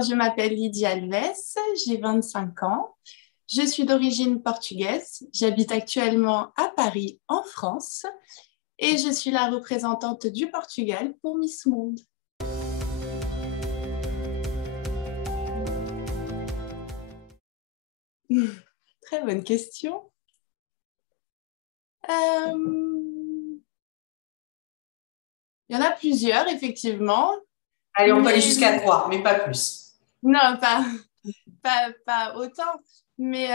Alors, je m'appelle Lydia Alves, j'ai 25 ans. Je suis d'origine portugaise. J'habite actuellement à Paris, en France. Et je suis la représentante du Portugal pour Miss Monde. Très bonne question. Il y en a plusieurs, effectivement. Allez, on peut aller jusqu'à 3, mais pas plus. Non, pas autant. Mais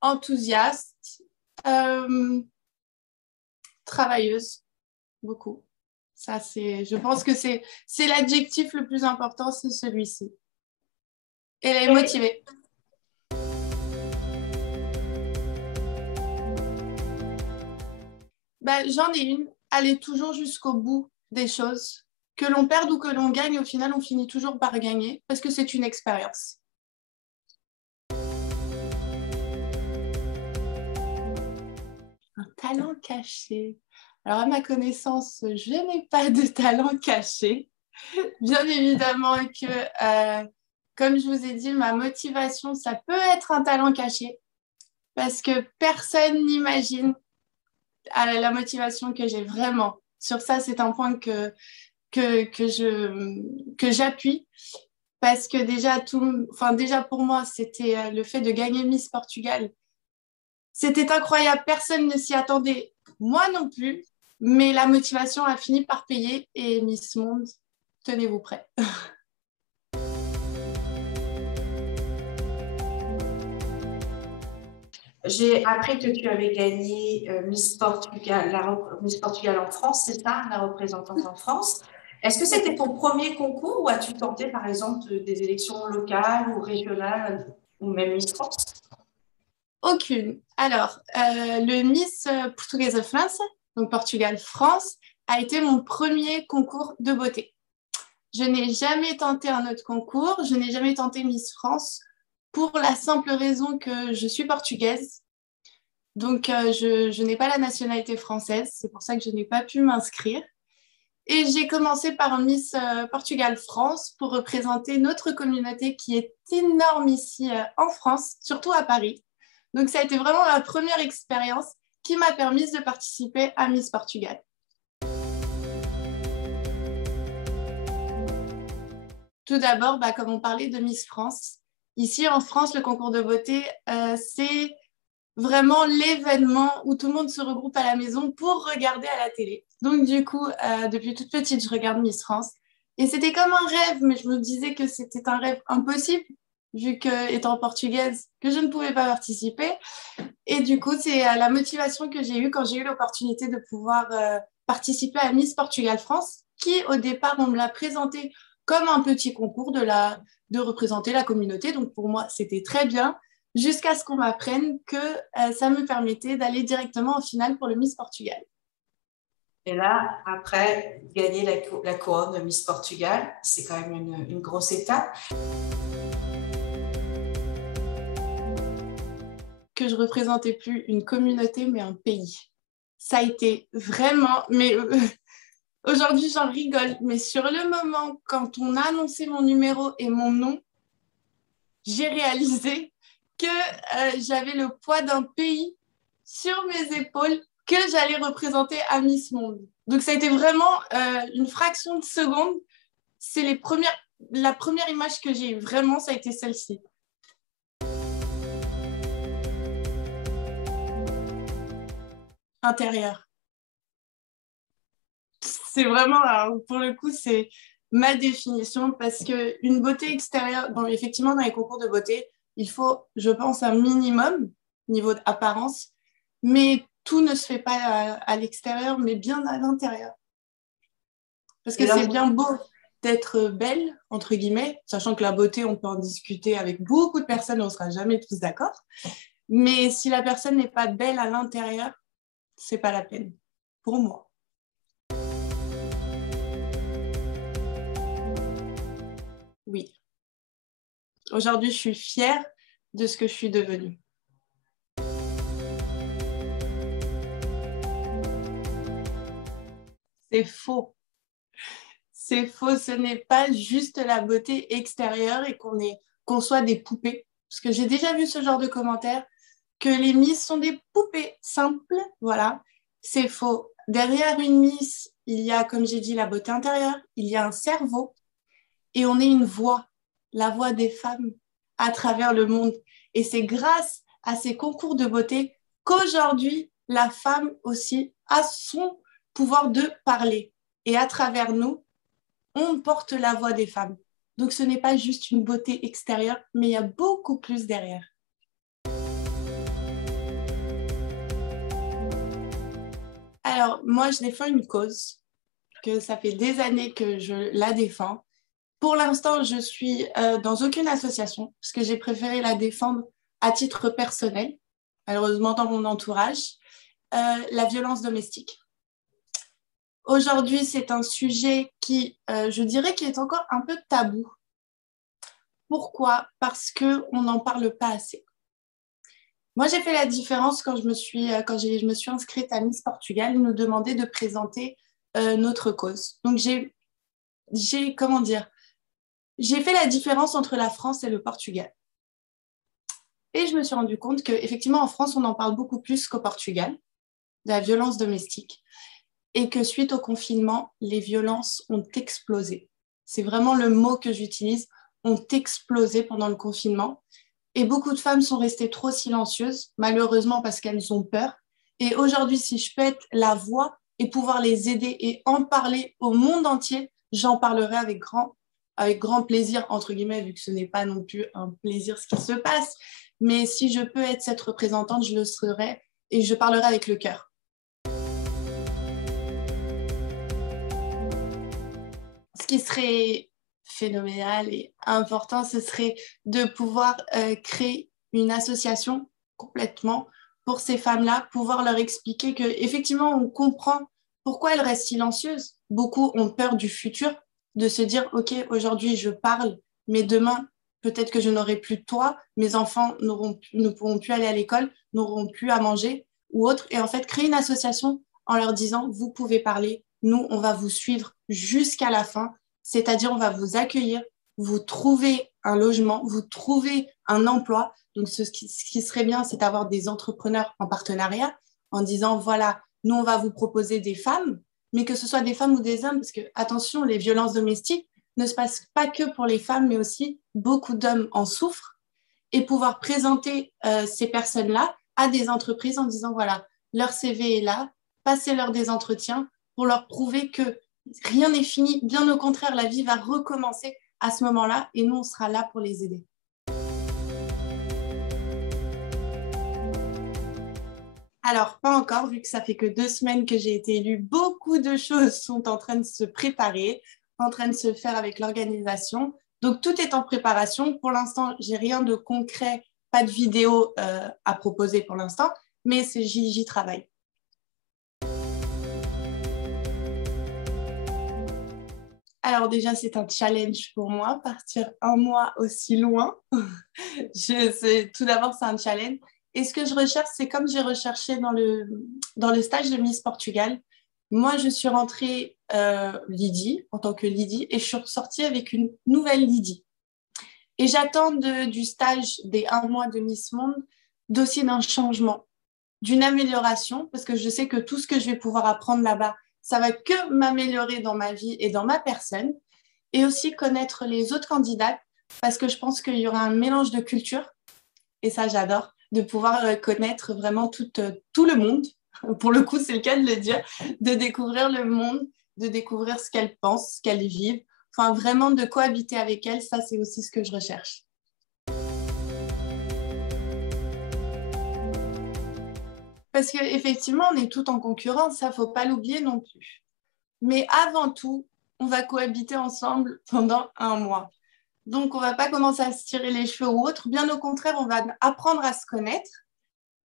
enthousiaste, travailleuse, beaucoup. Ça, je pense que c'est l'adjectif le plus important, c'est celui-ci. Et elle est motivée. J'en ai une. Aller toujours jusqu'au bout des choses. Que l'on perde ou que l'on gagne, au final, on finit toujours par gagner parce que c'est une expérience. Un talent caché. Alors, à ma connaissance, je n'ai pas de talent caché. Bien évidemment que, comme je vous ai dit, ma motivation, ça peut être un talent caché parce que personne n'imagine la motivation que j'ai vraiment. Sur ça, c'est un point que j'appuie parce que déjà pour moi, c'était le fait de gagner Miss Portugal. C'était incroyable, personne ne s'y attendait, moi non plus, mais la motivation a fini par payer et Miss Monde, tenez-vous prêts. J'ai appris que tu avais gagné Miss Portugal en France, c'est ça, la représentante en France. Est-ce que c'était ton premier concours ou as-tu tenté, par exemple, des élections locales ou régionales ou même Miss France? Aucune. Alors, le Miss Portuguesa France, donc Portugal-France, a été mon premier concours de beauté. Je n'ai jamais tenté un autre concours, je n'ai jamais tenté Miss France pour la simple raison que je suis portugaise. Donc, je n'ai pas la nationalité française, c'est pour ça que je n'ai pas pu m'inscrire. Et j'ai commencé par Miss Portugal-France pour représenter notre communauté qui est énorme ici en France, surtout à Paris. Donc, ça a été vraiment ma première expérience qui m'a permis de participer à Miss Portugal. Tout d'abord, comme on parlait de Miss France, ici en France, le concours de beauté, c'est vraiment l'événement où tout le monde se regroupe à la maison pour regarder à la télé. Donc du coup, depuis toute petite, je regarde Miss France. Et c'était comme un rêve, mais je me disais que c'était un rêve impossible, vu que, étant portugaise, que je ne pouvais pas participer. Et du coup, c'est la motivation que j'ai eue quand j'ai eu l'opportunité de pouvoir participer à Miss Portugal France, qui au départ, on me l'a présenté comme un petit concours de représenter la communauté. Donc pour moi, c'était très bien, jusqu'à ce qu'on m'apprenne que ça me permettait d'aller directement en finale pour le Miss Portugal. Et là, après, gagner la couronne de Miss Portugal, c'est quand même une grosse étape. Que je représentais plus une communauté, mais un pays. Ça a été vraiment... Mais aujourd'hui, j'en rigole. Mais sur le moment, quand on a annoncé mon numéro et mon nom, j'ai réalisé que j'avais le poids d'un pays sur mes épaules que j'allais représenter à Miss Monde. Donc, ça a été vraiment une fraction de seconde. C'est la première image que j'ai eue. Vraiment, ça a été celle-ci. Intérieur. C'est vraiment, pour le coup, c'est ma définition parce qu'une beauté extérieure, bon, effectivement, dans les concours de beauté, il faut, je pense, un minimum niveau d'apparence, mais tout ne se fait pas à l'extérieur, mais bien à l'intérieur. Parce que c'est bien beau d'être belle, entre guillemets, sachant que la beauté, on peut en discuter avec beaucoup de personnes, on ne sera jamais tous d'accord. Mais si la personne n'est pas belle à l'intérieur, c'est pas la peine, pour moi. Oui. Aujourd'hui, je suis fière de ce que je suis devenue. C'est faux. C'est faux, ce n'est pas juste la beauté extérieure et qu'on soit des poupées. Parce que j'ai déjà vu ce genre de commentaires, que les Miss sont des poupées simples, voilà. C'est faux. Derrière une Miss, il y a, comme j'ai dit, la beauté intérieure, il y a un cerveau et on est une voix, la voix des femmes à travers le monde. Et c'est grâce à ces concours de beauté qu'aujourd'hui, la femme aussi a son pouvoir de parler. Et à travers nous, on porte la voix des femmes. Donc ce n'est pas juste une beauté extérieure, mais il y a beaucoup plus derrière. Alors, moi, je défends une cause, que ça fait des années que je la défends. Pour l'instant, je suis dans aucune association, parce que j'ai préféré la défendre à titre personnel, malheureusement dans mon entourage, la violence domestique. Aujourd'hui, c'est un sujet qui, je dirais, qui est encore un peu tabou. Pourquoi? Parce qu'on n'en parle pas assez. Moi, j'ai fait la différence quand je me suis inscrite à Miss Portugal. Ils nous demandaient de présenter notre cause. Donc, comment dire, j'ai fait la différence entre la France et le Portugal. Et je me suis rendu compte qu'effectivement, en France, on en parle beaucoup plus qu'au Portugal, de la violence domestique. Et que suite au confinement, les violences ont explosé. C'est vraiment le mot que j'utilise, ont explosé pendant le confinement. Et beaucoup de femmes sont restées trop silencieuses, malheureusement parce qu'elles ont peur. Et aujourd'hui, si je peux être la voix et pouvoir les aider et en parler au monde entier, j'en parlerai avec grand plaisir, entre guillemets, vu que ce n'est pas non plus un plaisir ce qui se passe. Mais si je peux être cette représentante, je le serai et je parlerai avec le cœur. Ce qui serait phénoménal et important, ce serait de pouvoir créer une association complètement pour ces femmes-là, pouvoir leur expliquer qu'effectivement, on comprend pourquoi elles restent silencieuses. Beaucoup ont peur du futur, de se dire, OK, aujourd'hui, je parle, mais demain, peut-être que je n'aurai plus de toit, mes enfants ne pourront plus aller à l'école, n'auront plus à manger ou autre. Et en fait, créer une association en leur disant, vous pouvez parler, nous, on va vous suivre jusqu'à la fin, c'est-à-dire on va vous accueillir, vous trouver un logement, vous trouver un emploi. Donc, ce qui serait bien, c'est d'avoir des entrepreneurs en partenariat en disant, voilà, nous, on va vous proposer des femmes, mais que ce soit des femmes ou des hommes, parce que, attention, les violences domestiques ne se passent pas que pour les femmes, mais aussi beaucoup d'hommes en souffrent, et pouvoir présenter ces personnes-là à des entreprises en disant, voilà, leur CV est là, passez-leur des entretiens pour leur prouver que rien n'est fini. Bien au contraire, la vie va recommencer à ce moment-là et nous, on sera là pour les aider. Alors, pas encore, vu que ça fait que 2 semaines que j'ai été élue, beaucoup de choses sont en train de se préparer, en train de se faire avec l'organisation. Donc, tout est en préparation. Pour l'instant, j'ai rien de concret, pas de vidéo à proposer pour l'instant, mais j'y travaille. Alors déjà, c'est un challenge pour moi, partir un mois aussi loin. Tout d'abord, c'est un challenge. Et ce que je recherche, c'est comme j'ai recherché dans le stage de Miss Portugal. Moi, je suis rentrée Lydie, en tant que Lydie, et je suis ressortie avec une nouvelle Lydie. Et j'attends du stage des 1 mois de Miss Monde d'aussi d'un changement, d'une amélioration, parce que je sais que tout ce que je vais pouvoir apprendre là-bas, ça va que m'améliorer dans ma vie et dans ma personne, et aussi connaître les autres candidates, parce que je pense qu'il y aura un mélange de cultures, et ça j'adore, de pouvoir connaître vraiment tout le monde, pour le coup c'est le cas de le dire, de découvrir le monde, de découvrir ce qu'elles pensent, ce qu'elles vivent, enfin vraiment de cohabiter avec elles, ça c'est aussi ce que je recherche. Parce qu'effectivement, on est tout en concurrence, ça, ne faut pas l'oublier non plus. Mais avant tout, on va cohabiter ensemble pendant 1 mois. Donc, on ne va pas commencer à se tirer les cheveux ou autre. Bien au contraire, on va apprendre à se connaître.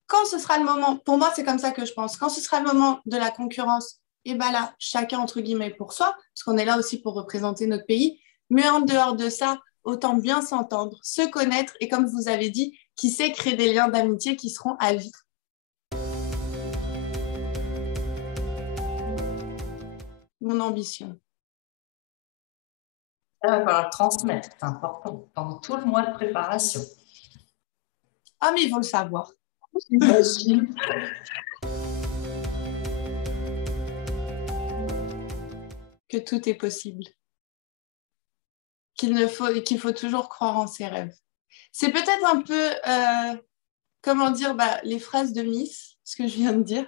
Quand ce sera le moment, pour moi, c'est comme ça que je pense, quand ce sera le moment de la concurrence, et bien là, chacun, entre guillemets, pour soi, parce qu'on est là aussi pour représenter notre pays. Mais en dehors de ça, autant bien s'entendre, se connaître et, comme vous avez dit, qui sait créer des liens d'amitié qui seront à vie. Mon ambition. Il va falloir le transmettre, c'est important, pendant tout le mois de préparation. Ah, mais il faut le savoir. J'imagine. Que tout est possible. Qu'il faut toujours croire en ses rêves. C'est peut-être un peu, comment dire, les phrases de Miss, ce que je viens de dire.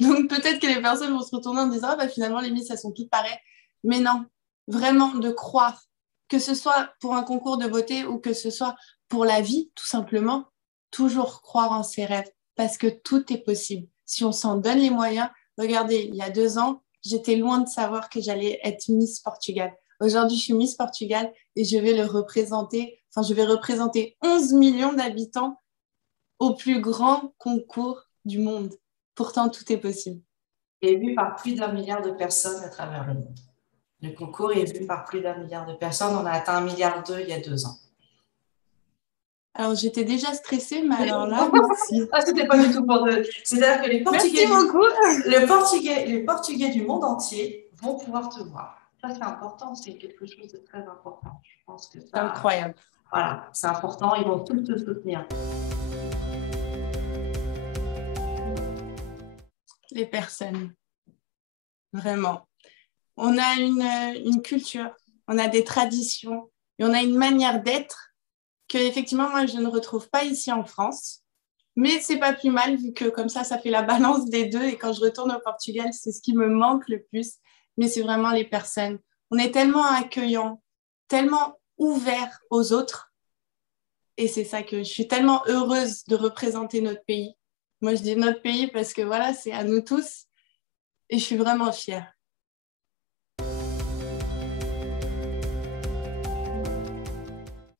Donc peut-être que les personnes vont se retourner en disant, finalement, les Miss, elles sont toutes pareilles. Mais non, vraiment de croire, que ce soit pour un concours de beauté ou que ce soit pour la vie, tout simplement, toujours croire en ses rêves, parce que tout est possible. Si on s'en donne les moyens, regardez, il y a 2 ans, j'étais loin de savoir que j'allais être Miss Portugal. Aujourd'hui, je suis Miss Portugal et je vais je vais représenter 11 millions d'habitants au plus grand concours du monde. Pourtant, tout est possible. Et vu par plus d'1 milliard de personnes à travers le monde. Le concours est vu par plus d'1 milliard de personnes. On a atteint 1,2 milliard il y a 2 ans. Alors, j'étais déjà stressée, mais alors là, merci. Ah, c'était pas du tout pour de... C'est-à-dire que Merci beaucoup. les Portugais du monde entier vont pouvoir te voir. Ça, c'est important, c'est quelque chose de très important. Je pense que ça... C'est incroyable. Voilà, c'est important, ils vont tous te soutenir. Les personnes, vraiment. On a une culture, on a des traditions et on a une manière d'être que, effectivement, moi, je ne retrouve pas ici en France. Mais c'est pas plus mal vu que comme ça fait la balance des deux. Et quand je retourne au Portugal, c'est ce qui me manque le plus. Mais c'est vraiment les personnes. On est tellement accueillants, tellement ouverts aux autres. Et c'est ça que je suis tellement heureuse de représenter notre pays. Moi, je dis notre pays parce que voilà, c'est à nous tous. Et je suis vraiment fière.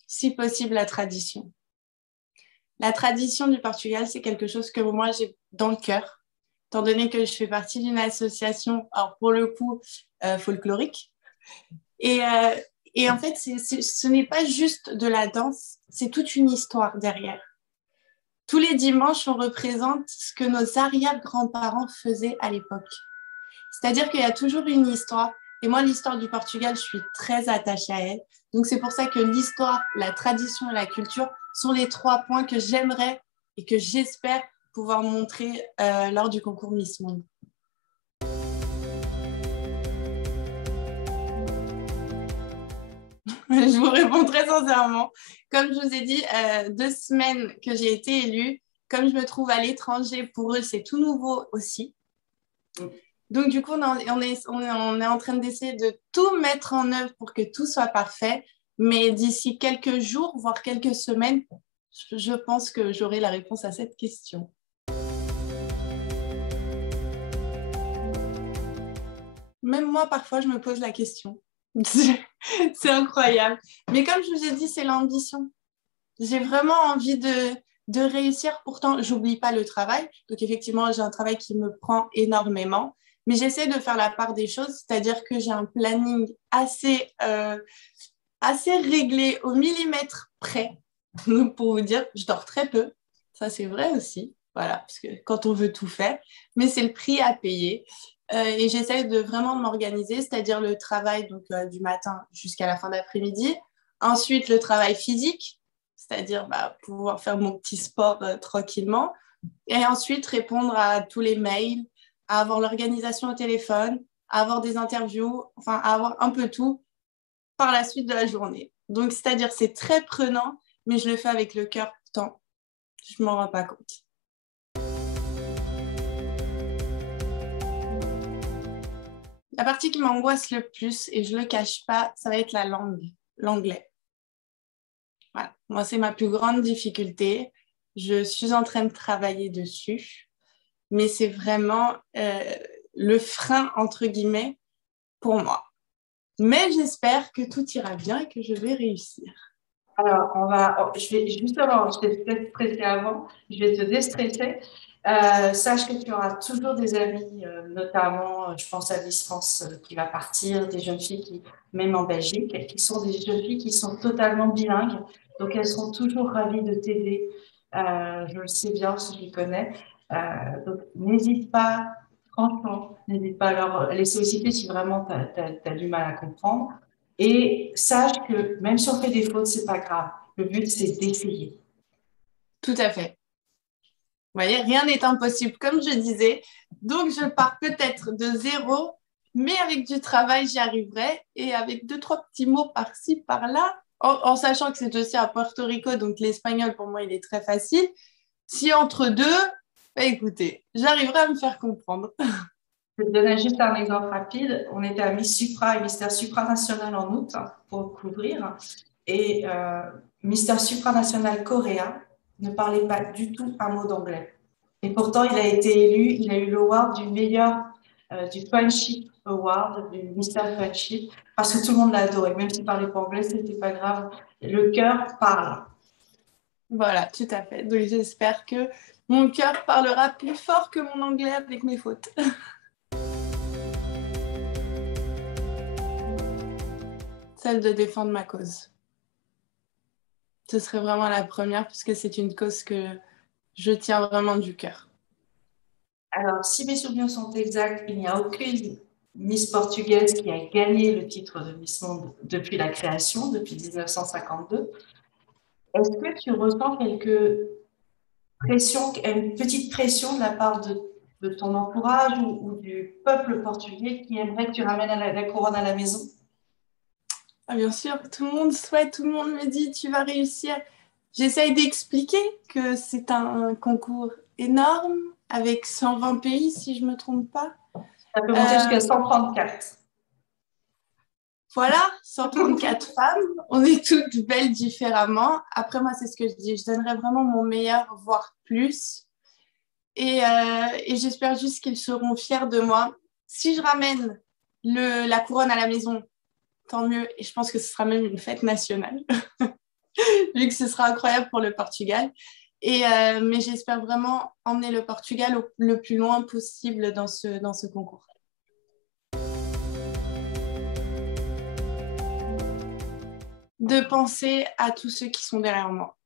Si possible, la tradition. La tradition du Portugal, c'est quelque chose que moi, j'ai dans le cœur, étant donné que je fais partie d'une association, alors pour le coup, folklorique. Et en fait, ce n'est pas juste de la danse, c'est toute une histoire derrière. Tous les dimanches, on représente ce que nos arrière-grands-parents faisaient à l'époque. C'est-à-dire qu'il y a toujours une histoire. Et moi, l'histoire du Portugal, je suis très attachée à elle. Donc, c'est pour ça que l'histoire, la tradition et la culture sont les 3 points que j'aimerais et que j'espère pouvoir montrer lors du concours Miss Monde. Je vous réponds très sincèrement. Comme je vous ai dit, 2 semaines que j'ai été élue, comme je me trouve à l'étranger, pour eux, c'est tout nouveau aussi. Donc, du coup, on est en train d'essayer de tout mettre en œuvre pour que tout soit parfait. Mais d'ici quelques jours, voire quelques semaines, je pense que j'aurai la réponse à cette question. Même moi, parfois, je me pose la question. C'est incroyable. Mais comme je vous ai dit, c'est l'ambition. J'ai vraiment envie de réussir. Pourtant, j'oublie pas le travail. Donc, effectivement, j'ai un travail qui me prend énormément. Mais j'essaie de faire la part des choses, c'est-à-dire que j'ai un planning assez réglé au millimètre près. Pour vous dire, je dors très peu. Ça, c'est vrai aussi. Voilà, parce que quand on veut tout faire, mais c'est le prix à payer. Et j'essaie de vraiment m'organiser, c'est-à-dire le travail donc, du matin jusqu'à la fin d'après-midi. Ensuite, le travail physique, c'est-à-dire pouvoir faire mon petit sport tranquillement. Et ensuite, répondre à tous les mails, à avoir l'organisation au téléphone, à avoir des interviews, enfin, à avoir un peu tout par la suite de la journée. Donc, c'est-à-dire, c'est très prenant, mais je le fais avec le cœur pourtant. Je ne m'en rends pas compte. La partie qui m'angoisse le plus, et je ne le cache pas, ça va être la langue, l'anglais. Voilà. Moi, c'est ma plus grande difficulté. Je suis en train de travailler dessus, mais c'est vraiment le frein, entre guillemets, pour moi. Mais j'espère que tout ira bien et que je vais réussir. Alors, je t'ai peut-être stressé avant, je vais te déstresser. Sache que tu auras toujours des amis, notamment, je pense à Miss France qui va partir, des jeunes filles qui, même en Belgique, qui sont des jeunes filles qui sont totalement bilingues. Donc, elles seront toujours ravies de t'aider. Je le sais bien, si je les connais. Donc, n'hésite pas, franchement, n'hésite pas à les solliciter si vraiment tu as du mal à comprendre. Et sache que même si on fait des fautes, c'est pas grave. Le but, c'est d'essayer. Tout à fait. Vous voyez, rien n'est impossible, comme je disais. Donc, je pars peut-être de zéro, mais avec du travail, j'y arriverai. Et avec deux, trois petits mots par-ci, par-là, en sachant que c'est aussi à Porto Rico, donc l'espagnol, pour moi, il est très facile. Si entre deux, bah, écoutez, j'arriverai à me faire comprendre. Je vais te donner juste un exemple rapide. On était à Miss Supra et Mister Supranational en août pour couvrir. Et Mister Supranational coréen ne parlait pas du tout un mot d'anglais. Et pourtant, il a été élu, il a eu l'award du meilleur, du Friendship Award, du Mister Friendship, parce que tout le monde l'a adoré. Même s'il ne parlait pas anglais, ce n'était pas grave. Le cœur parle. Voilà, tout à fait. Donc, j'espère que mon cœur parlera plus fort que mon anglais avec mes fautes. Celle de défendre ma cause. Ce serait vraiment la première, puisque c'est une cause que je tiens vraiment du cœur. Alors, si mes souvenirs sont exacts, il n'y a aucune Miss portugaise qui a gagné le titre de Miss Monde depuis la création, depuis 1952. Est-ce que tu ressens une petite pression de la part de ton entourage ou du peuple portugais qui aimerait que tu ramènes la couronne à la maison? Ah, bien sûr, tout le monde souhaite, tout le monde me dit tu vas réussir. J'essaye d'expliquer que c'est un concours énorme avec 120 pays, si je ne me trompe pas. Ça peut monter jusqu'à 134. Voilà, 134 femmes, on est toutes belles différemment. Après, moi, c'est ce que je dis, je donnerai vraiment mon meilleur, voire plus. Et j'espère juste qu'ils seront fiers de moi. Si je ramène la couronne à la maison, tant mieux. Et je pense que ce sera même une fête nationale, vu que ce sera incroyable pour le Portugal. Mais j'espère vraiment emmener le Portugal le plus loin possible dans ce concours. De penser à tous ceux qui sont derrière moi.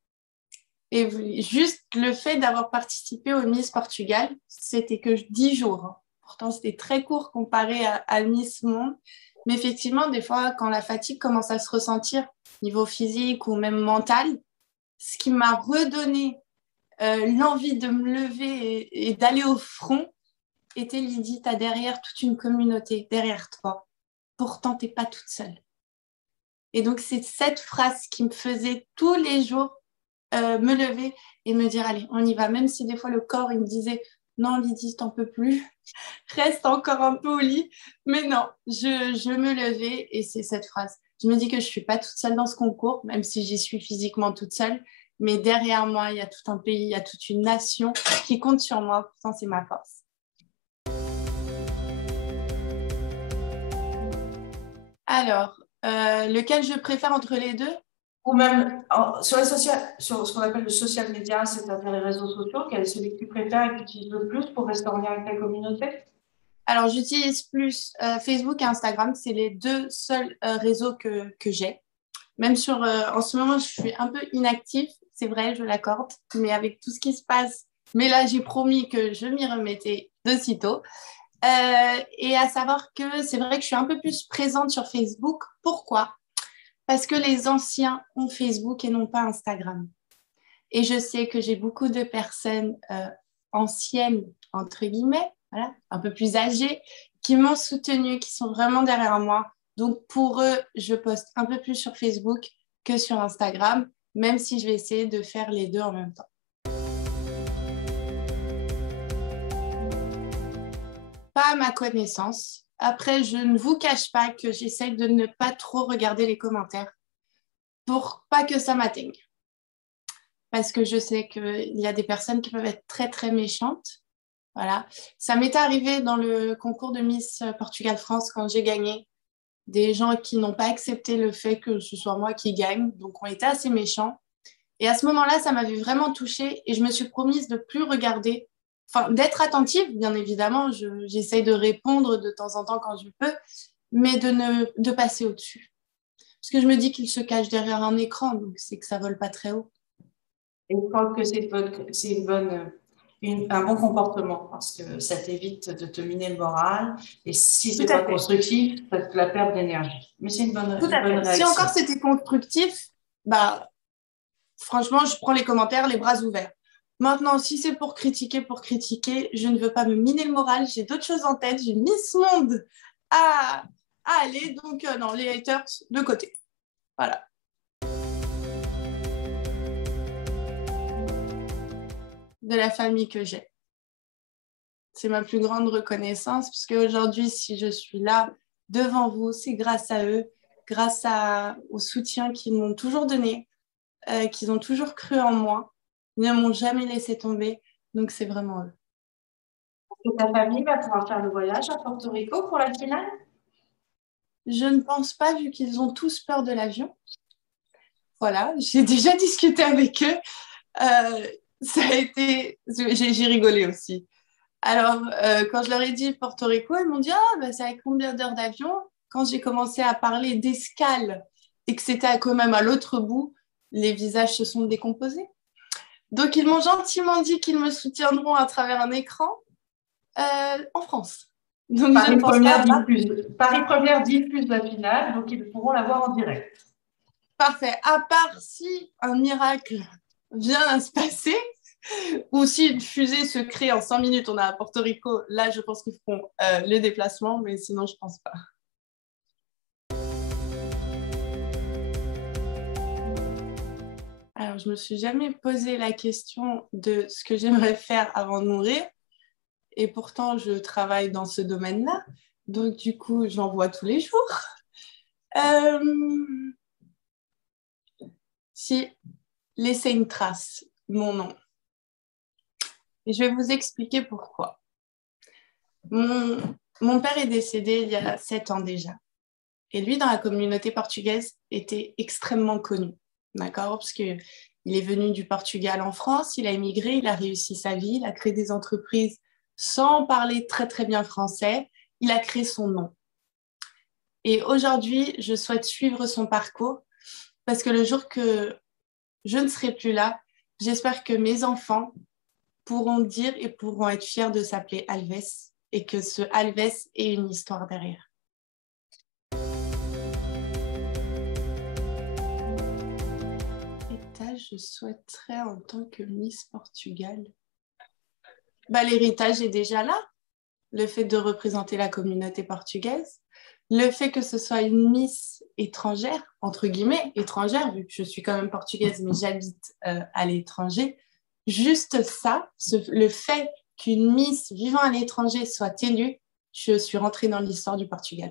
Et juste le fait d'avoir participé au Miss Portugal, c'était que 10 jours. Hein. Pourtant, c'était très court comparé à Miss Monde. Mais effectivement, des fois, quand la fatigue commence à se ressentir, niveau physique ou même mental, ce qui m'a redonné l'envie de me lever et d'aller au front était Lydie, tu as derrière toute une communauté, derrière toi. Pourtant, tu n'es pas toute seule. Et donc, c'est cette phrase qui me faisait tous les jours me lever et me dire, allez, on y va. Même si des fois, le corps, il me disait, non, Lydie, t'en peux plus. Reste encore un peu au lit. Mais non, je me levais et c'est cette phrase. Je me dis que je ne suis pas toute seule dans ce concours, même si j'y suis physiquement toute seule. Mais derrière moi, il y a tout un pays, il y a toute une nation qui compte sur moi. Pourtant, c'est ma force. Alors, lequel je préfère entre les deux? Ou même sur ce qu'on appelle le social media, c'est-à-dire les réseaux sociaux, quel est celui que tu préfères et que tu utilises le plus pour rester en lien avec ta communauté? Alors, j'utilise plus Facebook et Instagram. C'est les deux seuls réseaux que j'ai. Même en ce moment, je suis un peu inactive. C'est vrai, je l'accorde. Mais avec tout ce qui se passe, mais là, j'ai promis que je m'y remettais de sitôt. Et à savoir que c'est vrai que je suis un peu plus présente sur Facebook. Pourquoi? Parce que les anciens ont Facebook et non pas Instagram. Et je sais que j'ai beaucoup de personnes anciennes, entre guillemets, voilà, un peu plus âgées, qui m'ont soutenue, qui sont vraiment derrière moi. Donc pour eux, je poste un peu plus sur Facebook que sur Instagram, même si je vais essayer de faire les deux en même temps. Pas à ma connaissance. Après, je ne vous cache pas que j'essaie de ne pas trop regarder les commentaires pour pas que ça m'atteigne. Parce que je sais qu'il y a des personnes qui peuvent être très, très méchantes. Voilà. Ça m'est arrivé dans le concours de Miss Portugal France quand j'ai gagné. Des gens qui n'ont pas accepté le fait que ce soit moi qui gagne, donc ont été assez méchants. Et à ce moment-là, ça m'avait vraiment touchée et je me suis promise de plus regarder, enfin d'être attentive, bien évidemment. J'essaye de répondre de temps en temps quand je peux, mais de passer au-dessus. Parce que je me dis qu'ils se cachent derrière un écran, donc c'est que ça vole pas très haut. Et je pense que c'est une bonne un bon comportement parce que ça t'évite de te miner le moral et si Tout c'est à pas fait. constructif, ça te la perte d'énergie. Mais c'est Tout une à bonne fait. Si encore réaction. c'était constructif, bah, franchement, je prends les commentaires les bras ouverts. Maintenant, si c'est pour critiquer, je ne veux pas me miner le moral. J'ai d'autres choses en tête. J'ai Miss Monde à aller. Donc, non, les haters de côté. Voilà. De la famille que j'ai. C'est ma plus grande reconnaissance parce qu'aujourd'hui, si je suis là devant vous, c'est grâce à eux, au soutien qu'ils m'ont toujours donné, qu'ils ont toujours cru en moi, ils ne m'ont jamais laissé tomber. Donc, c'est vraiment eux. Et ta famille va pouvoir faire le voyage à Porto Rico pour la finale? Je ne pense pas, vu qu'ils ont tous peur de l'avion. Voilà, j'ai déjà discuté avec eux. Ça a été... J'ai rigolé aussi. Alors, quand je leur ai dit Porto Rico, ils m'ont dit « Ah, bah, c'est avec combien d'heures d'avion ?» Quand j'ai commencé à parler d'escale et que c'était quand même à l'autre bout, les visages se sont décomposés. Donc, ils m'ont gentiment dit qu'ils me soutiendront à travers un écran en France. Donc, je ne pense pas... Paris Première diffuse la finale, donc ils pourront la voir en direct. Parfait. À part si un miracle vient à se passer, ou si une fusée se crée en 5 minutes, on est à Porto Rico, là, je pense qu'ils feront le déplacement, mais sinon, je ne pense pas. Alors, je ne me suis jamais posé la question de ce que j'aimerais faire avant de mourir, et pourtant, je travaille dans ce domaine-là, donc du coup, j'en vois tous les jours. Si, laisser une trace, mon nom. Et je vais vous expliquer pourquoi. Mon père est décédé il y a 7 ans déjà. Et lui, dans la communauté portugaise, était extrêmement connu. D'accord? Parce qu'il est venu du Portugal en France, il a émigré, il a réussi sa vie, il a créé des entreprises sans parler très très bien français. Il a créé son nom. Et aujourd'hui, je souhaite suivre son parcours parce que le jour que je ne serai plus là, j'espère que mes enfants pourront dire et pourront être fiers de s'appeler Alves et que ce Alves ait une histoire derrière. Héritage, je souhaiterais en tant que Miss Portugal. Bah, l'héritage est déjà là. Le fait de représenter la communauté portugaise, le fait que ce soit une Miss étrangère, entre guillemets, étrangère, vu que je suis quand même portugaise, mais j'habite à l'étranger. Juste ça, le fait qu'une Miss vivant à l'étranger soit élue, je suis rentrée dans l'histoire du Portugal.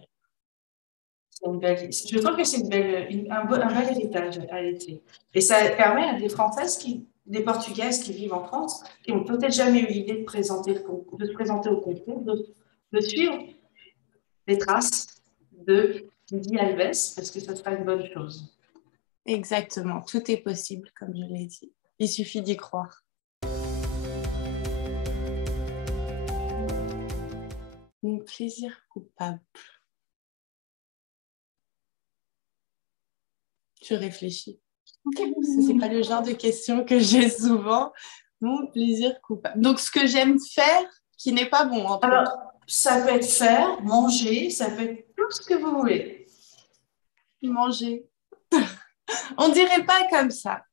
Je trouve que c'est un bel héritage à laisser. Et ça permet à des Françaises, des Portugaises qui vivent en France, qui n'ont peut-être jamais eu l'idée de se présenter au concours, de suivre les traces de Lydie Alves, parce que ça sera une bonne chose. Exactement, tout est possible, comme je l'ai dit. Il suffit d'y croire. Mon plaisir coupable. Je réfléchis. Ce n'est pas le genre de question que j'ai souvent. Mon plaisir coupable. Donc, ce que j'aime faire qui n'est pas bon. Alors, ça peut être faire, manger, ça peut être tout ce que vous voulez. Manger. On dirait pas comme ça.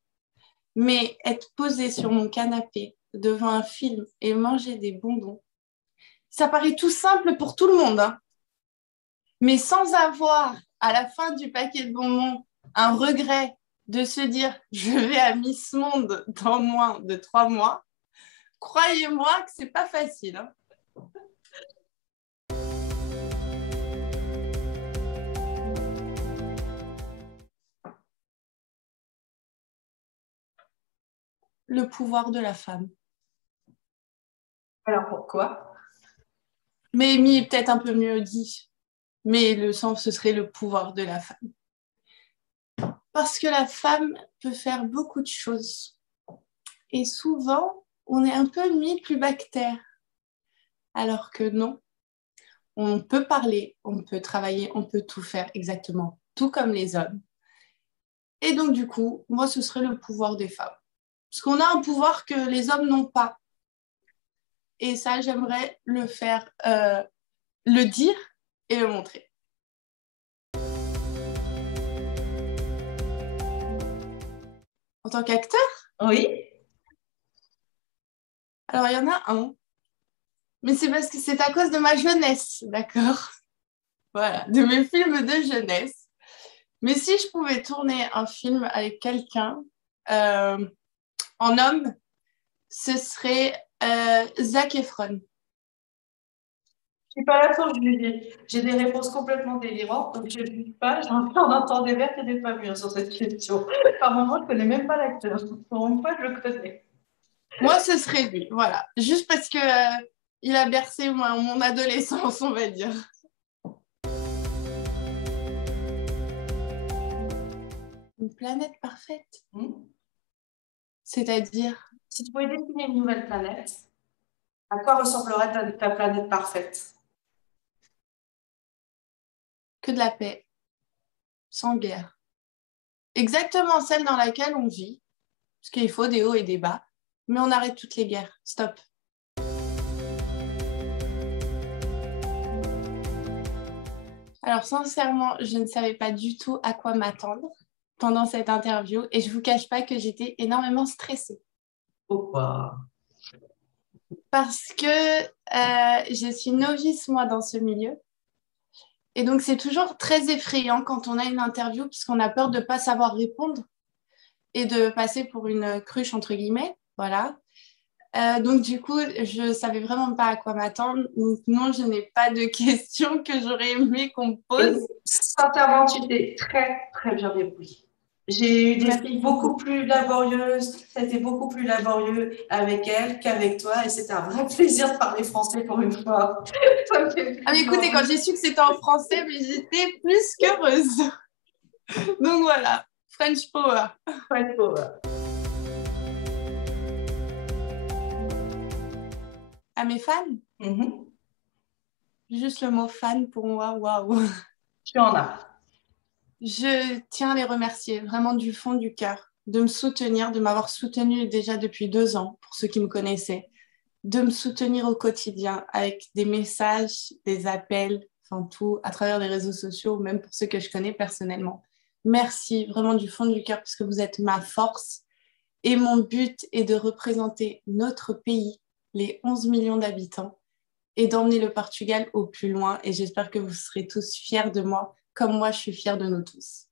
Mais être posé sur mon canapé devant un film et manger des bonbons, ça paraît tout simple pour tout le monde. Hein. Mais sans avoir, à la fin du paquet de bonbons, un regret de se dire « je vais à Miss Monde dans moins de 3 mois », croyez-moi que c'est pas facile. Hein. Le pouvoir de la femme. Alors pourquoi? Mais mis peut-être un peu mieux dit. Mais le sens, ce serait le pouvoir de la femme. Parce que la femme peut faire beaucoup de choses. Et souvent, on est un peu mis plus bas que terre. Alors que non, on peut parler, on peut travailler, on peut tout faire exactement, tout comme les hommes. Et donc, du coup, moi, ce serait le pouvoir des femmes. Parce qu'on a un pouvoir que les hommes n'ont pas. Et ça, j'aimerais le faire, le dire et le montrer. En tant qu'acteur, Oui. alors il y en a un, mais c'est parce que c'est à cause de ma jeunesse, d'accord? Voilà, de mes films de jeunesse. Mais si je pouvais tourner un film avec quelqu'un en homme, ce serait Zac Efron. Je suis pas là pour juger. J'ai des réponses complètement délirantes, donc je ne juge pas. J'en entends des vertes et des pas mûres sur cette question. Par moment, je ne connais même pas l'acteur. Pour une fois, je le connais. Moi, ce serait lui, voilà. Juste parce que il a bercé mon adolescence, on va dire. Une planète parfaite. C'est-à-dire, Si tu pouvais dessiner une nouvelle planète, à quoi ressemblerait ta planète parfaite? que de la paix, sans guerre. Exactement celle dans laquelle on vit, parce qu'il faut des hauts et des bas, mais on arrête toutes les guerres. Stop. Alors sincèrement, je ne savais pas du tout à quoi m'attendre pendant cette interview et je ne vous cache pas que j'étais énormément stressée. Pourquoi? Parce que je suis novice, moi, dans ce milieu. Et donc, c'est toujours très effrayant quand on a une interview puisqu'on a peur de ne pas savoir répondre et de passer pour une cruche, entre guillemets. Voilà. Donc, du coup, je ne savais vraiment pas à quoi m'attendre. Donc, non, je n'ai pas de questions que j'aurais aimé qu'on me pose. Sincèrement, tu t'es très, très bien débrouillée. J'ai eu des filles beaucoup plus laborieuses, c'était beaucoup plus laborieux avec elle qu'avec toi et c'était un vrai plaisir de parler français pour une fois. Ah, mais écoutez, quand j'ai su que c'était en français, mais j'étais plus qu'heureuse. Donc voilà, French Power. French Power. À mes fans, juste le mot fan pour moi, waouh. Tu en as. Je tiens à les remercier vraiment du fond du cœur de me soutenir, de m'avoir soutenue déjà depuis 2 ans, pour ceux qui me connaissaient, de me soutenir au quotidien avec des messages, des appels, enfin tout, à travers les réseaux sociaux, même pour ceux que je connais personnellement. Merci vraiment du fond du cœur parce que vous êtes ma force. Et mon but est de représenter notre pays, les 11 millions d'habitants, et d'emmener le Portugal au plus loin. Et j'espère que vous serez tous fiers de moi, comme moi je suis fière de nous tous.